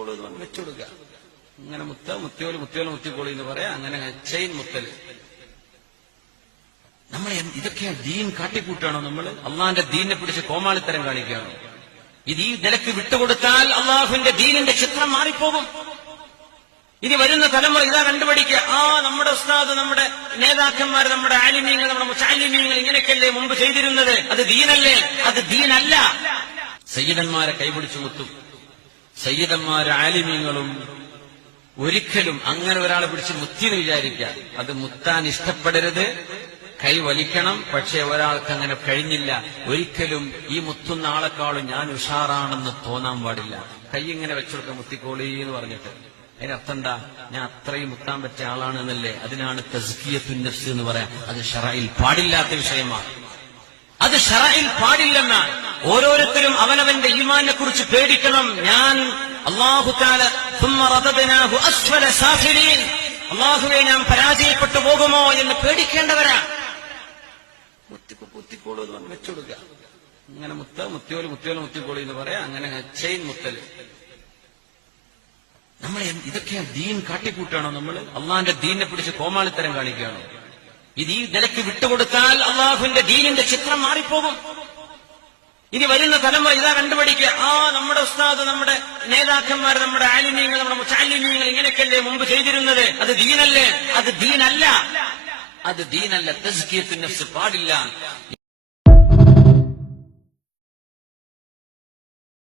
മുത്തിക്കോളൂ എന്ന് പറഞ്ഞ് വെച്ചുകൊടുക്കുക. അങ്ങനെ മുത്തിയോല് മുത്തിക്കോളി എന്ന് പറയാം. അങ്ങനെ ചെയിൻ മുത്തല്. നമ്മൾ ഇതൊക്കെയാണ് ദീൻ കാട്ടിക്കൂട്ടാണോ? നമ്മൾ അള്ളാന്റെ ദീനിനെ പിടിച്ച് കോമാളിത്തരം കാണിക്കുകയാണോ? ഇത് ഈ നിലക്ക് വിട്ടുകൊടുത്താൽ അള്ളാഹുവിന്റെ ദീനിന്റെ ചിത്രം മാറിപ്പോകും. ഇനി വരുന്ന തലമുറ ഇതാ കണ്ടുപിടിക്കുക, നമ്മുടെ ഉസ്താദ്, നമ്മുടെ നേതാക്കന്മാർ, നമ്മുടെ ആലിമീങ്ങൾ, നമ്മുടെ മുച്ചാലിമീങ്ങൾ ഇങ്ങനെയൊക്കെയല്ലേ മുമ്പ് ചെയ്തിരുന്നത്? അത് ദീനല്ലേ? അത് ദീനല്ല. സയ്യിദന്മാരെ കൈപിടിച്ചു മുത്തും. സയ്യിദന്മാരും ആലിമീങ്ങളും ഒരിക്കലും അങ്ങനെ ഒരാളെ പിടിച്ച് മുത്തിന്ന് വിചാരിക്കുക. അത് മുത്താൻ ഇഷ്ടപ്പെടരുത്, കൈ വലിക്കണം. പക്ഷെ ഒരാൾക്ക് അങ്ങനെ കഴിഞ്ഞില്ല. ഒരിക്കലും ഈ മുത്തുന്ന ആളെക്കാളും ഞാൻ ഉഷാറാണെന്ന് തോന്നാൻ പാടില്ല. കൈ ഇങ്ങനെ വെച്ചുകൊടുക്കുക മുത്തിക്കോളി എന്ന് പറഞ്ഞിട്ട്. അതിനർത്ഥം എന്താ? ഞാൻ അത്രയും മുത്താൻ പറ്റിയ ആളാണെന്നല്ലേ? അതിനാണ് തസ്കിയത്തുൻ നഫ്സ് എന്ന് പറയാം. അത് ശറഇൽ പാടില്ലാത്ത വിഷയമാണ്. അത് ശറഇൽ പാടില്ലെന്നാണ്. ഓരോരുത്തരും അവനവന്റെ ഈമാനെ കുറിച്ച് പേടിക്കണം. ഞാൻ അല്ലാഹു തആല സുമ്മ റദദ്നാഹു അസ്ഫല സാഫിലീൻ, അല്ലാഹുവേ ഞാൻ പരാജയപ്പെട്ടു പോകുമോ എന്ന് പേടിക്കേണ്ടവരാ. മുത്തിക്കോളൂ എന്ന് പറഞ്ഞ് വെച്ചുകൊടുക്കുക. അങ്ങനെ മുത്തിയോല് മുത്തിക്കോളി എന്ന് പറയാം. അങ്ങനെ ചെയിൻ മുത്തല്. നമ്മൾ ഇതൊക്കെയാണ് ദീൻ കാട്ടിക്കൂട്ടാണോ? നമ്മൾ അള്ളാന്റെ ദീനിനെ പിടിച്ച് കോമാളിത്തരം കാണിക്കുകയാണോ? ഇത് ഈ നിലക്ക് വിട്ടുകൊടുത്താൽ അള്ളാഹുവിന്റെ ദീനിന്റെ ചിത്രം മാറിപ്പോകും. ഇനി വരുന്ന തലമുറ ഇതാ കണ്ടുപിടിക്കുക, നമ്മുടെ ഉസ്താദ്, നമ്മുടെ നേതാക്കന്മാർ, നമ്മുടെ ആലിമീങ്ങൾ, നമ്മുടെ മുച്ചാലിമീങ്ങൾ ഇങ്ങനെയൊക്കെയല്ലേ മുമ്പ് ചെയ്തിരുന്നത്? അത് ദീനല്ലേ? അത് ദീനല്ല. അത് ദീനല്ല. തസ്കിയത്തുൻ നഫ്സ് പാടില്ല.